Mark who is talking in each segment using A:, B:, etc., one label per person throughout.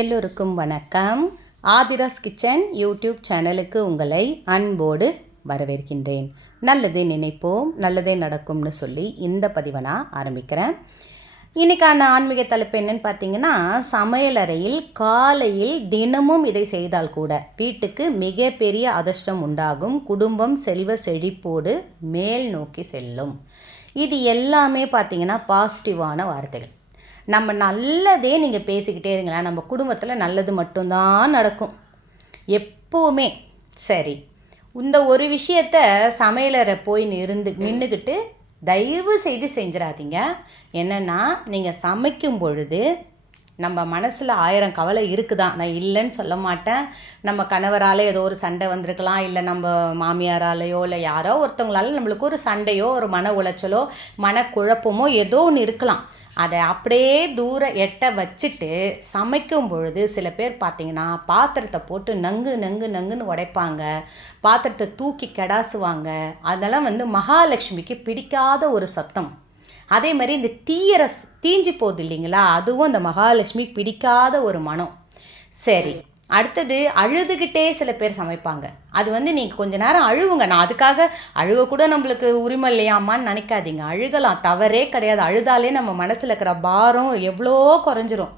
A: எல்லோருக்கும் வணக்கம். Aadhira's kitchen YouTube சேனலுக்கு உங்களை அன்போடு வரவேற்கின்றேன். நல்லதே நினைப்போம் நல்லதே நடக்கும்னு சொல்லி இந்த பதிவை நான் ஆரம்பிக்கிறேன். இன்றைக்கான ஆன்மீக தலைப்பு என்னன்னு பார்த்தீங்கன்னா சமையலறையில் காலையில் தினமும் இதை செய்தால் கூட வீட்டுக்கு மிகப்பெரிய அதிர்ஷ்டம் உண்டாகும். குடும்பம் செல்வ செழிப்போடு மேல் நோக்கி செல்லும். இது எல்லாமே பார்த்திங்கன்னா பாசிட்டிவான வார்த்தைகள். நம்ம நல்லதே நீங்கள் பேசிக்கிட்டே இருங்களேன். நம்ம குடும்பத்தில் நல்லது மட்டும்தான் நடக்கும். எப்போவுமே. சரி. இந்த ஒரு விஷயத்த சமையலறை போய் இருந்து நின்றுக்கிட்டு தயவு செய்து செஞ்சிடாதீங்க என்னென்னா நீங்கள் சமைக்கும் பொழுது நம்ம மனசில் ஆயிரம் கவலை இருக்குதான் நான் இல்லைன்னு சொல்ல மாட்டேன். நம்ம கணவரால் ஏதோ ஒரு சண்டை வந்திருக்கலாம். இல்லை நம்ம மாமியாராலேயோ இல்லை யாரோ ஒருத்தவங்களால நம்மளுக்கு ஒரு சண்டையோ ஒரு மன உளைச்சலோ மனக்குழப்பமோ ஏதோ ஒன்று இருக்கலாம். அதை அப்படியே தூர எட்ட வச்சுட்டு சமைக்கும் பொழுது சில பேர் பார்த்தீங்கன்னா பாத்திரத்தை போட்டு நங்கு நங்கு நங்குன்னு உடைப்பாங்க. பாத்திரத்தை தூக்கி கெடாசுவாங்க. அதெல்லாம் வந்து மகாலட்சுமிக்கு பிடிக்காத ஒரு சத்தம். அதே மாதிரி இந்த தீயர தீஞ்சு போகுது இல்லைங்களா? அதுவும் அந்த மகாலட்சுமி பிடிக்காத ஒரு மனம். சரி அடுத்தது அழுதுகிட்டே சில பேர் சமைப்பாங்க. அது வந்து நீங்கள் கொஞ்ச நேரம் அழுவுங்க. நான் அதுக்காக அழுக கூட நம்மளுக்கு உரிமை இல்லையாமான்னு நினைக்காதீங்க. அழுகலாம். தவறே கிடையாது. அழுதாலே நம்ம மனசில் இருக்கிற பாரம் எவ்வளோ குறைஞ்சிரும்.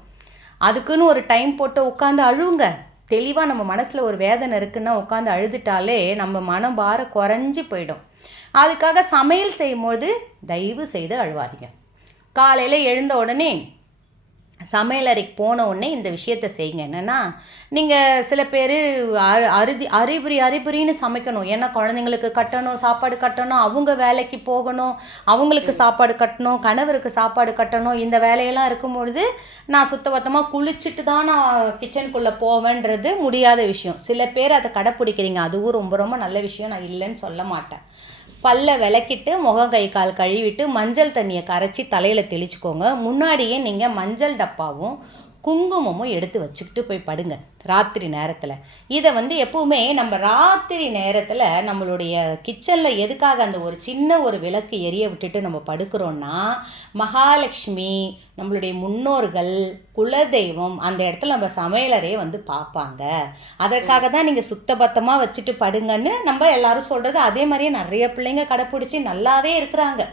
A: அதுக்குன்னு ஒரு டைம் போட்டு உட்காந்து அழுவுங்க. தெளிவாக நம்ம மனசில் ஒரு வேதனை இருக்குன்னா உட்காந்து அழுதுட்டாலே நம்ம மனம் பாரம் குறைஞ்சி போயிடும். அதுக்காக சமையல் செய்யும்போது தயவு செய்து அழுவாதீங்க. காலையில் எழுந்த உடனே சமையலறைக்கு போன உடனே இந்த விஷயத்த செய்யுங்க. என்னென்னா நீங்கள் சில பேர் அறுதி அறிபுரி அறிபுரின்னு சமைக்கணும். ஏன்னா குழந்தைங்களுக்கு கட்டணும் சாப்பாடு கட்டணும் அவங்க வேலைக்கு போகணும் அவங்களுக்கு சாப்பாடு கட்டணும் கணவருக்கு சாப்பாடு கட்டணும் இந்த வேலையெல்லாம் இருக்கும்பொழுது நான் சுத்தபத்தமாக குளிச்சுட்டு தான் நான் கிச்சனுக்குள்ளே போவேன்றது முடியாத விஷயம். சில பேர் அதை கடைப்பிடிக்கிறீங்க. அதுவும் ரொம்ப ரொம்ப நல்ல விஷயம். நான் இல்லைன்னு சொல்ல மாட்டேன். பல்ல விளக்கிட்டு முகம் கை கால் கழுவிட்டு மஞ்சள் தண்ணியை கரைச்சி தலையில் தெளிச்சுக்கோங்க. முன்னாடியே நீங்கள் மஞ்சள் டப்பாவும் குங்குமமும் எடுத்து வச்சுக்கிட்டு போய் படுங்க. ராத்திரி நேரத்தில். இதை வந்து எப்பவுமே நம்ம ராத்திரி நேரத்தில் நம்மளுடைய கிச்சனில் எதுக்காக அந்த ஒரு சின்ன ஒரு விளக்கு எரிய விட்டுட்டு நம்ம படுக்கிறோன்னா மகாலட்சுமி நம்மளுடைய முன்னோர்கள் குலதெய்வம் அந்த இடத்துல நம்ம சமையலறையே வந்து பார்ப்பாங்க அதற்காக தான் நீங்கள் சுத்தபத்தமாக வச்சுட்டு படுங்கன்னு நம்ம எல்லாரும் சொல்கிறது அதே மாதிரியே நிறைய பிள்ளைங்க கடைப்பிடிச்சி நல்லாவே இருக்கிறாங்க.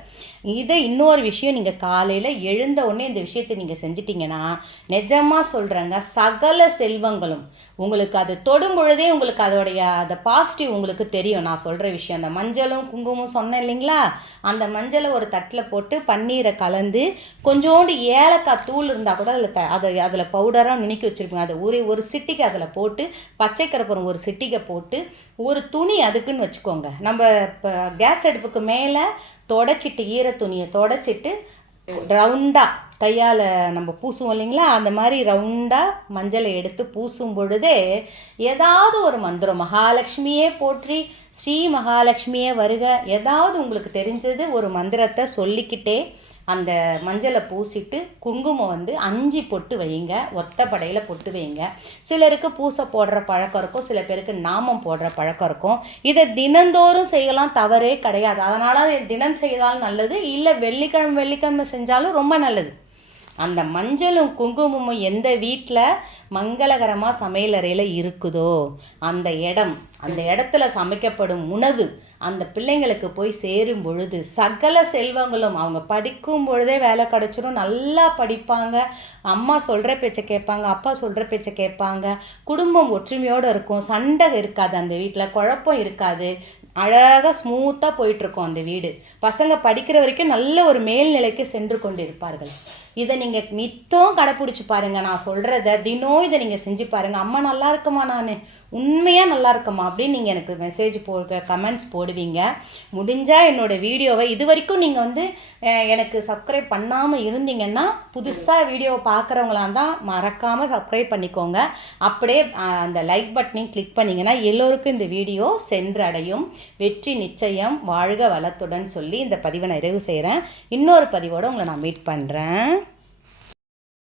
A: இதை இன்னொரு விஷயம் நீங்கள் காலையில் எழுந்த உடனே இந்த விஷயத்தை நீங்கள் செஞ்சிட்டிங்கன்னா நிஜமாக சொல்கிறேங்க சகல செல்வங்களும் உங்களுக்கு அது தொடும் பொழுதே உங்களுக்கு அதோடைய அந்த பாசிட்டிவ் உங்களுக்கு தெரியும். நான் சொல்கிற விஷயம் அந்த மஞ்சளும் குங்குமம் சொன்னேன் இல்லைங்களா? அந்த மஞ்சளை ஒரு தட்டில் போட்டு பன்னீரை கலந்து கொஞ்சோண்டு ஏலக்காய் தூள் இருந்தால் கூட அதில் அதை அதில் பவுடராக நினைக்கி வச்சுருப்பேன் அதை ஒரு ஒரு சிட்டிக்கு அதில் போட்டு பச்சை கரப்புறம் ஒரு சிட்டிக்கை போட்டு ஒரு துணி அதுக்குன்னு வச்சுக்கோங்க. நம்ம இப்போ கேஸ் அடுப்புக்கு மேலே தொடச்சிட்டு ஈர துணியை தொடச்சிட்டு ரவுண்டாக கையால் நம்ம பூசுவோம் இல்லைங்களா? அந்த மாதிரி ரவுண்டாக மஞ்சளை எடுத்து பூசும் பொழுதே ஏதாவது ஒரு மந்திரம் மகாலட்சுமியே போற்றி ஸ்ரீ மகாலட்சுமியே வருக. ஏதாவது உங்களுக்கு தெரிஞ்சது ஒரு மந்திரத்தை சொல்லிக்கிட்டே அந்த மஞ்சளை பூசிட்டு குங்குமம் வந்து அஞ்சு பொட்டு வைங்க ஒத்த படையில் பொட்டு வைங்க. சிலருக்கு பூசை போடுற பழக்கம் இருக்கும் சில பேருக்கு நாமம் போடுற பழக்கம் இருக்கும். இதை தினந்தோறும் செய்யலாம் தவறே கிடையாது. அதனால் தினம் செய்தாலும் நல்லது இல்லை வெள்ளிக்கிழமை வெள்ளிக்கிழமை செஞ்சாலும் ரொம்ப நல்லது. அந்த மஞ்சளும் குங்குமமும் எந்த வீட்டில் மங்களகரமாக சமையலறையில் இருக்குதோ அந்த இடம் அந்த இடத்துல சமைக்கப்படும் உணவு அந்த பிள்ளைங்களுக்கு போய் சேரும் பொழுது சகல செல்வங்களும் அவங்க படிக்கும் பொழுதே வேலை கிடச்சிரும் நல்லா படிப்பாங்க. அம்மா சொல்கிற பேச்சை கேட்பாங்க அப்பா சொல்கிற பேச்சை கேட்பாங்க. குடும்பம் ஒற்றுமையோடு இருக்கும் சண்டை இருக்காது அந்த வீட்டில் குழப்பம் இருக்காது. அழகாக ஸ்மூத்தாக போயிட்டுருக்கோம் அந்த வீடு. பசங்க படிக்கிற வரைக்கும் நல்ல ஒரு மேல்நிலைக்கு சென்று கொண்டு இருப்பார்கள் இதை நீங்கள் நித்தம் கடைப்பிடிச்சி பாருங்கள் நான் சொல்கிறத தினம் இதை நீங்கள் செஞ்சு பாருங்கள் அம்மா நல்லா இருக்குமா நான்? உண்மையாக நல்லா இருக்குமா அப்படின்னு நீங்கள் எனக்கு மெசேஜ் போ கமெண்ட்ஸ் போடுவீங்க. முடிஞ்சால் என்னோடய வீடியோவை இது வரைக்கும் நீங்கள் வந்து எனக்கு சப்ஸ்கிரைப் பண்ணாமல் இருந்தீங்கன்னா புதுசாக வீடியோவை பார்க்குறவங்களா தான் மறக்காமல் சப்ஸ்கிரைப் பண்ணிக்கோங்க. அப்படியே அந்த லைக் பட்டனையும் கிளிக் பண்ணிங்கன்னா எல்லோருக்கும் இந்த வீடியோ சென்றடையும். வெற்றி நிச்சயம் வாழ்க வளத்துடன் சொல்லி இந்த பதிவை நிறைவு செய்கிறேன் இன்னொரு பதிவோடு உங்களை நான் மீட் பண்ணுறேன்